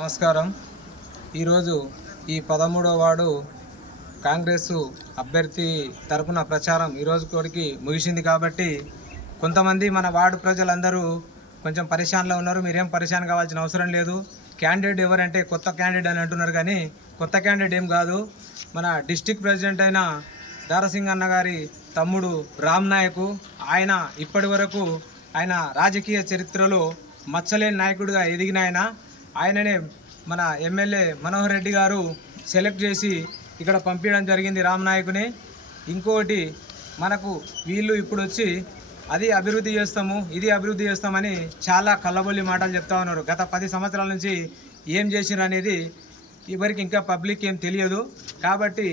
నమస్కారం. ఈరోజు ఈ 13వ వార్డు కాంగ్రెస్ అభ్యర్థి తరపున ప్రచారం ఈరోజు కోడికి ముగిసింది కాబట్టి కొంతమంది మన వార్డు ప్రజలందరూ కొంచెం పరేషాన్లో ఉన్నారు. మీరేం పరేషాన్ కావాల్సిన అవసరం లేదు. క్యాండిడేట్ ఎవరంటే కొత్త క్యాండిడేట్ అని అంటున్నారు, కానీ కొత్త క్యాండిడేట్ ఏం కాదు. మన డిస్టిక్ ప్రెసిడెంట్ అయిన దారాసింగ్ అన్న గారి తమ్ముడు రామ్ నాయక్. ఆయన ఇప్పటి వరకు ఆయన రాజకీయ చరిత్రలో మచ్చలేని నాయకుడిగా ఎదిగిన ఆయననే మన ఎమ్మెల్యే మనోహర్ రెడ్డి గారు సెలెక్ట్ చేసి ఇక్కడ పంపించడం జరిగింది రామ్ నాయకుని. ఇంకోటి మనకు వీళ్ళు ఇప్పుడు వచ్చి అది అభివృద్ధి చేస్తాము, ఇది అభివృద్ధి చేస్తామని చాలా కళ్ళబొల్లి మాటలు చెప్తా ఉన్నారు. గత 10 సంవత్సరాల నుంచి ఏం చేసినారు అనేది ఎవరికి ఇంకా పబ్లిక్ ఏం తెలియదు. కాబట్టి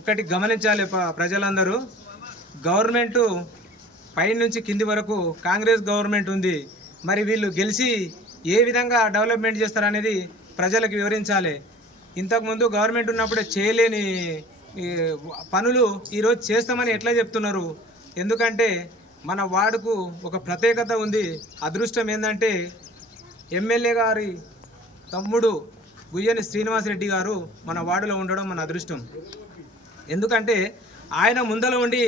ఒక్కటి గమనించాలి ప్రజలందరూ, గవర్నమెంటు పైనుంచి కింది వరకు కాంగ్రెస్ గవర్నమెంట్ ఉంది. మరి వీళ్ళు గెలిచి ఏ విధంగా డెవలప్మెంట్ చేస్తారనేది ప్రజలకు వివరించాలి. ఇంతకుముందు గవర్నమెంట్ ఉన్నప్పుడే చేయలేని పనులు ఈరోజు చేస్తామని ఎట్లా చెప్తున్నారు? ఎందుకంటే మన వార్డుకు ఒక ప్రత్యేకత ఉంది. అదృష్టం ఏంటంటే ఎమ్మెల్యే గారి తమ్ముడు గుయ్యని శ్రీనివాసరెడ్డి గారు మన వార్డులో ఉండడం మన అదృష్టం. ఎందుకంటే ఆయన ముందర ఉండి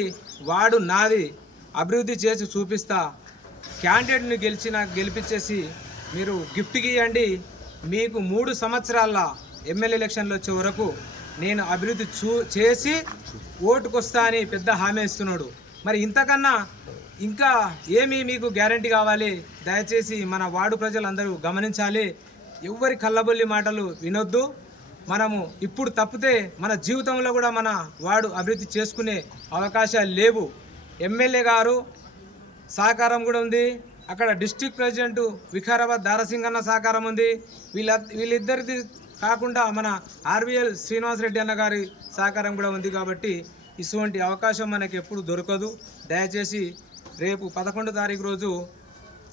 వార్డు నాది, అభివృద్ధి చేసి చూపిస్తా, క్యాండిడేట్ని గెలిపించేసి మీరు గిఫ్ట్కి ఇవ్వండి, మీకు 3 సంవత్సరాల ఎమ్మెల్యే ఎలక్షన్లు వచ్చే వరకు నేను అభివృద్ధి చేసి ఓటుకొస్తా అని పెద్ద హామీ ఇస్తున్నాడు. మరి ఇంతకన్నా ఇంకా ఏమి మీకు గ్యారంటీ కావాలి? దయచేసి మన వార్డు ప్రజలందరూ గమనించాలి. ఎవరి కళ్ళబొల్లి మాటలు వినొద్దు. మనము ఇప్పుడు తప్పితే మన జీవితంలో కూడా మన వార్డు అభివృద్ధి చేసుకునే అవకాశాలు లేవు. ఎమ్మెల్యే గారు సహకారం కూడా ఉంది, అక్కడ డిస్ట్రిక్ట్ ప్రెసిడెంట్ వికారాబాద్ దారాసింగ్ అన్న సహకారం ఉంది. వీళ్ళిద్దరిది కాకుండా మన ఆర్బీఎల్ శ్రీనివాసరెడ్డి అన్న గారి సహకారం కూడా ఉంది. కాబట్టి ఇటువంటి అవకాశం మనకి ఎప్పుడు దొరకదు. దయచేసి రేపు 11వ తారీఖు రోజు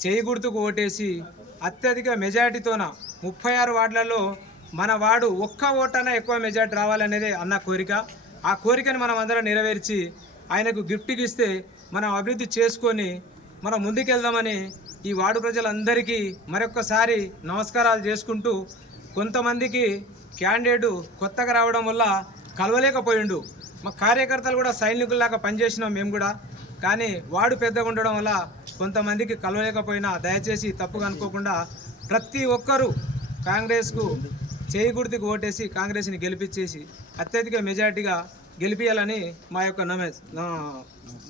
చేయి గుర్తుకు ఓటేసి అత్యధిక మెజారిటీతోన 36 వార్డులలో మన వార్డు ఒక్క ఓటైనా ఎక్కువ మెజారిటీ రావాలనేదే అన్న కోరిక. ఆ కోరికను మనం అందరం నెరవేర్చి ఆయనకు గిఫ్ట్కి ఇస్తే మనం అభివృద్ధి చేసుకొని మనం ముందుకెళ్దామని ఈ వార్డు ప్రజలందరికీ మరొక్కసారి నమస్కారాలు చేసుకుంటూ, కొంతమందికి క్యాండిడేటు కొత్తగా రావడం వల్ల కలవలేకపోయిండు. మా కార్యకర్తలు కూడా సైనికుల్లాగా పనిచేసినాం మేము కూడా, కానీ వార్డు పెద్దగా ఉండడం వల్ల కొంతమందికి కలవలేకపోయినా దయచేసి తప్పుగా అనుకోకుండా ప్రతి ఒక్కరూ కాంగ్రెస్కు చేయి గుర్తుకు ఓటేసి కాంగ్రెస్ని గెలిపించేసి అత్యధిక మెజార్టీగా గెలిపించాలని మా యొక్క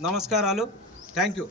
నమస్కారాలు. Thank you.